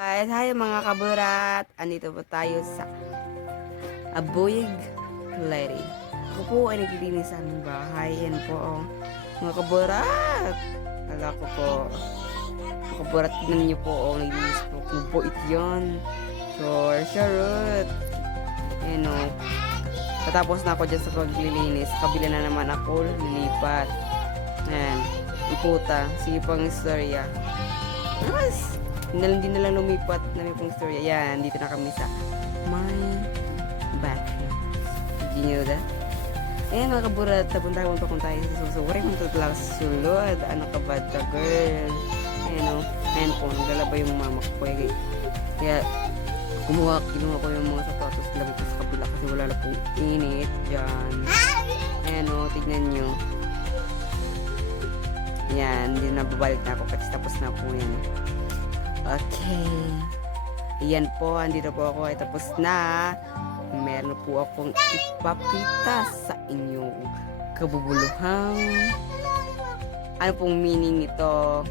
Guys, hi mga kaburat! Andito po tayo sa Abuyig Lady. Ako po ay naglilinis sa aming bahay. Yan po, oh. Mga kaburat! Kala ko po, mga kaburat, tignan niyo po, oh, naglilinis po. Mabuit yun. Charot! Yan, oh. Tatapos na ako dyan sa paglilinis. Kabila na naman ako, lilipat. Yan. Iputa. Sige pang istorya. Nice! Hindi na lang lumipat na may pong story. Ayan, dito na kami sa my bathroom. Did you know that? Ayan mga kaburat, tapunta kung tayo sa susuri. Kung tutulak sa sulod. Ano ka ba the girl? Ayan o. Ayan po, naglalaba yung mama ko. Kaya, kinuha ko yung mga sapatos. Lagi ko sa kabila kasi wala na pong init. Diyan. Ayan o, tignan nyo. Ayan, hindi na babalik na ako kasi tapos na po yan. Okay. Ayan po, andito po ako ay tapos na. Meron po akong ipapita sa inyong kabubuluhang. Ano pong meaning nito?